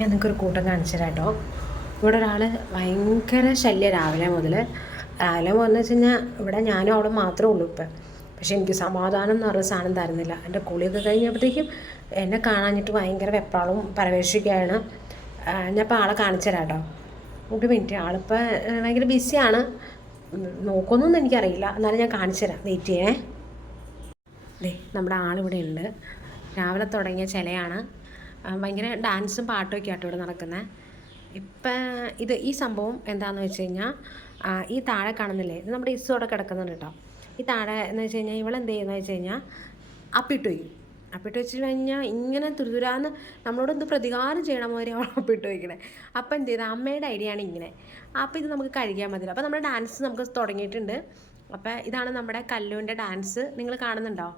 ഞാൻ നിങ്ങൾക്കൊരു കൂട്ടം കാണിച്ചു തരാം കേട്ടോ. ഇവിടെ ഒരാൾ ഭയങ്കര ശല്യം രാവിലെ മുതൽ വെച്ച് കഴിഞ്ഞാൽ ഇവിടെ ഞാനും അവളും മാത്രമേ ഉള്ളൂ ഇപ്പം. പക്ഷെ എനിക്ക് സമാധാനം എന്ന് പറഞ്ഞ സാധനം തരുന്നില്ല. എൻ്റെ കുളിയൊക്കെ കഴിഞ്ഞപ്പോഴത്തേക്കും എന്നെ കാണാഞ്ഞിട്ട് ഭയങ്കര വെപ്രാളവും പരവേശിക്കുകയാണ്. ഞാൻ ഇപ്പോൾ ആളെ കാണിച്ചു തരാം കേട്ടോ. ഒരു മിനിറ്റ്, ആളിപ്പോൾ ഭയങ്കര ബിസിയാണ്, നോക്കുന്നൊന്നും എനിക്കറിയില്ല, എന്നാലും ഞാൻ കാണിച്ചു തരാം, വെയിറ്റ് ചെയ്യേ. നമ്മുടെ ആളിവിടെ ഉണ്ട്. രാവിലെ തുടങ്ങിയ ചിലയാണ്, ഭയങ്കര ഡാൻസും പാട്ടുമൊക്കെ ആട്ടോ ഇവിടെ നടക്കുന്നത്. ഇപ്പം ഈ സംഭവം എന്താണെന്ന് വെച്ച് കഴിഞ്ഞാൽ, ഈ താഴെ കാണുന്നില്ലേ, ഇത് നമ്മുടെ ഇസോടെ കിടക്കുന്നുണ്ട് കേട്ടോ. ഈ താഴെ എന്ന് വെച്ച് കഴിഞ്ഞാൽ ഇവളെന്ത് ചെയ്യുന്നത് വെച്ച് കഴിഞ്ഞാൽ അപ്പിട്ട് വയ്ക്കും. അപ്പിട്ട് വെച്ച് കഴിഞ്ഞാൽ ഇങ്ങനെ തുരുതുരാന്ന് നമ്മളോട് എന്ത് പ്രതികാരം ചെയ്യണം പോലെ അവൾ അപ്പിട്ട് വയ്ക്കണേ. അപ്പം എന്ത് ചെയ്താൽ അമ്മയുടെ ഐഡിയ ആണ് ഇങ്ങനെ. അപ്പോൾ ഇത് നമുക്ക് കഴിക്കാൻ മതിയില്ല. അപ്പോൾ നമ്മുടെ ഡാൻസ് നമുക്ക് തുടങ്ങിയിട്ടുണ്ട്. അപ്പോൾ ഇതാണ് നമ്മുടെ കല്ലുവിൻ്റെ ഡാൻസ്. നിങ്ങൾ കാണുന്നുണ്ടോ?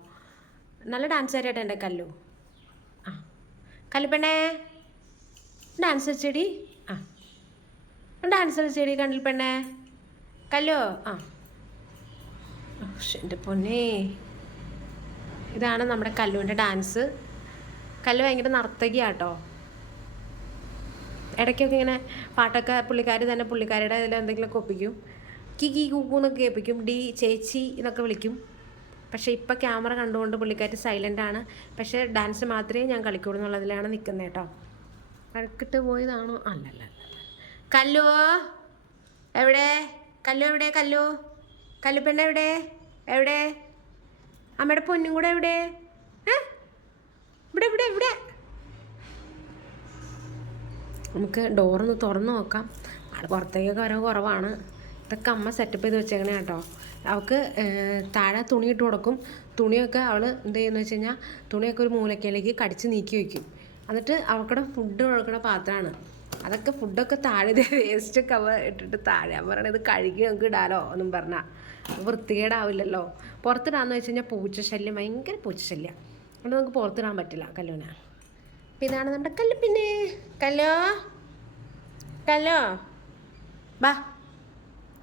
നല്ല ഡാൻസ് ആയിട്ട് എൻ്റെ കല്ലു. ആ കല്ലുപെണ്ണേ, ഡാൻസ് വെച്ചേടി. ആ ഡാൻസ് വെച്ചേടി കണ്ണിൽ പെണ്ണേ. കല്ലോ. ആ എൻ്റെ പൊന്നേ, ഇതാണ് നമ്മുടെ കല്ലുവിൻ്റെ ഡാൻസ്. കല്ലു ഭയങ്കര നർത്തകിയാട്ടോ. ഇടയ്ക്കൊക്കെ ഇങ്ങനെ പാട്ടൊക്കെ പുള്ളിക്കാരുടെ ഇതിൽ എന്തെങ്കിലുമൊക്കെ ഒപ്പിക്കും. കി കൂക്കു എന്നൊക്കെ കേൾപ്പിക്കും. ഡി ചേച്ചി എന്നൊക്കെ വിളിക്കും. പക്ഷേ ഇപ്പം ക്യാമറ കണ്ടുകൊണ്ട് പുള്ളിക്കാരി സൈലൻ്റാണ്. പക്ഷേ ഡാൻസ് മാത്രമേ ഞാൻ കളിക്കുള്ളൂ എന്നുള്ളതിലാണ് നിൽക്കുന്നത് കേട്ടോ. വഴക്കിട്ട് പോയതാണോ? അല്ലല്ല. കല്ലു എവിടെ? കല്ലു എവിടെ? കല്ലുപെണ്ണ എവിടെ? എവിടെ? അമ്മയുടെ പൊന്നും കൂടെ എവിടെ? ഇവിടെ ഇവിടെ ഇവിടെ. നമുക്ക് ഡോറൊന്ന് തുറന്ന് നോക്കാം. ആൾ പുറത്തേക്കൊക്കെ വരവ് കുറവാണ്. ഇതൊക്കെ അമ്മ സെറ്റപ്പ് ചെയ്ത് വെച്ചേക്കണേ കേട്ടോ. അവൾക്ക് താഴെ തുണി ഇട്ട് കൊടുക്കും. തുണിയൊക്കെ അവൾ എന്ത് ചെയ്യുന്നത് വെച്ച് കഴിഞ്ഞാൽ തുണിയൊക്കെ ഒരു മൂലക്കയിലേക്ക് കടിച്ച് നീക്കി വയ്ക്കും. എന്നിട്ട് അവൾക്കടെ ഫുഡ് കൊടുക്കണ പാത്രമാണ്. അതൊക്കെ ഫുഡൊക്കെ താഴെ വേസ്റ്റൊക്കെ അവ ഇട്ടിട്ട് താഴെ അവ പറയണത് കഴുകി നമുക്ക് ഇടാലോ എന്നും പറഞ്ഞാൽ വൃത്തികേടാവില്ലല്ലോ. പുറത്തിടാന്ന് വെച്ച് കഴിഞ്ഞാൽ പൂച്ചശല്യം, ഭയങ്കര പൂച്ചശല്യം. അതുകൊണ്ട് നമുക്ക് പുറത്തിടാൻ പറ്റില്ല കല്ലുവിനെ. അപ്പം ഇതാണ് നമ്മുടെ കല്ലു. പിന്നെ കല്ലോ വാ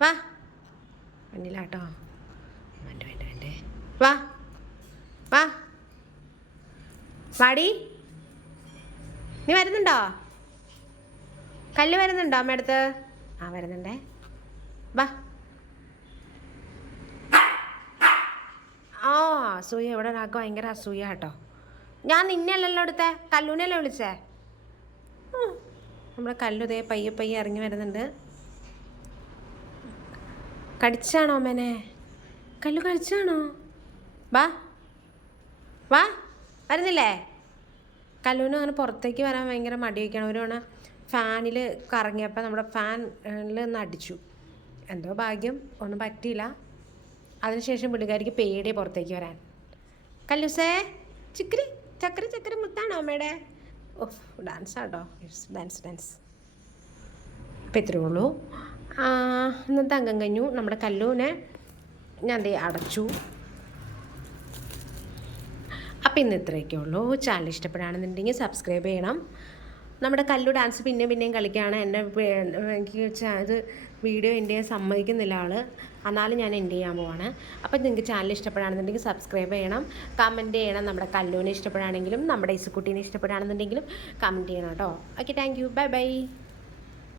വാ വന്നില്ല കേട്ടോ. വേണ്ടേ വാ വാ വാടി. നീ വരുന്നുണ്ടോ? കല്ല് വരുന്നുണ്ടോ അമ്മ അടുത്ത്? ആ വരുന്നുണ്ടേ. വാ. ആ അസൂയ, ഇവിടെ ഒരാൾക്ക് ഭയങ്കര അസൂയ കേട്ടോ. ഞാൻ നിന്നെ അല്ലല്ലോ എടുത്തേ, കല്ലൂനല്ലേ വിളിച്ചേ. നമ്മുടെ കല്ലു ഇതേ പയ്യെ ഇറങ്ങി വരുന്നുണ്ട്. കടിച്ചാണോ അമ്മേനെ? കല്ലു കടിച്ചാണോ? വാ വാ. വരുന്നില്ലേ? കല്ലുവിന് അങ്ങനെ പുറത്തേക്ക് വരാൻ ഭയങ്കര മടി വയ്ക്കണം. ഒരു തവണ ഫാനിൽ കറങ്ങിയപ്പോൾ നമ്മുടെ ഫാനിൽ ഒന്ന് അടിച്ചു. എന്തോ ഭാഗ്യം, ഒന്നും പറ്റിയില്ല. അതിനുശേഷം പുള്ളിക്കാരിക്ക് പേടിയെ പുറത്തേക്ക് വരാൻ. കല്ലൂസേ ചക്കര മുത്താണോ അമ്മയുടെ? ഓഹ് ഡാൻസാട്ടോ, ഡാൻസ്. അപ്പം ഇത്രയേ ഉള്ളൂ. ഇന്നത്തെ അംഗം കഴിഞ്ഞു. നമ്മുടെ കല്ലുവിനെ ഞാൻ അടച്ചു. അപ്പം ഇന്ന് ഇത്രയൊക്കെ ഉള്ളൂ. ചാനൽ ഇഷ്ടപ്പെടുകയാണെന്നുണ്ടെങ്കിൽ സബ്സ്ക്രൈബ് ചെയ്യണം. നമ്മുടെ കല്ലു ഡാൻസ് പിന്നെയും കളിക്കുകയാണ്. എനിക്ക് ഇത് വീഡിയോ എൻ്റെ സമ്മതിക്കുന്നില്ല ആൾ, എന്നാലും ഞാൻ എൻ്റെ ചെയ്യാൻ പോവാണ്. അപ്പം നിങ്ങൾക്ക് ചാനൽ ഇഷ്ടപ്പെടുകയാണെന്നുണ്ടെങ്കിൽ സബ്സ്ക്രൈബ് ചെയ്യണം, കമൻറ്റ് ചെയ്യണം. നമ്മുടെ കല്ലുവിനെ ഇഷ്ടപ്പെടുകയാണെങ്കിലും നമ്മുടെ ഇസുക്കുട്ടീനെ ഇഷ്ടപ്പെടുകയാണെന്നുണ്ടെങ്കിലും കമൻറ്റ് ചെയ്യണം കേട്ടോ. Okay, thank you, by.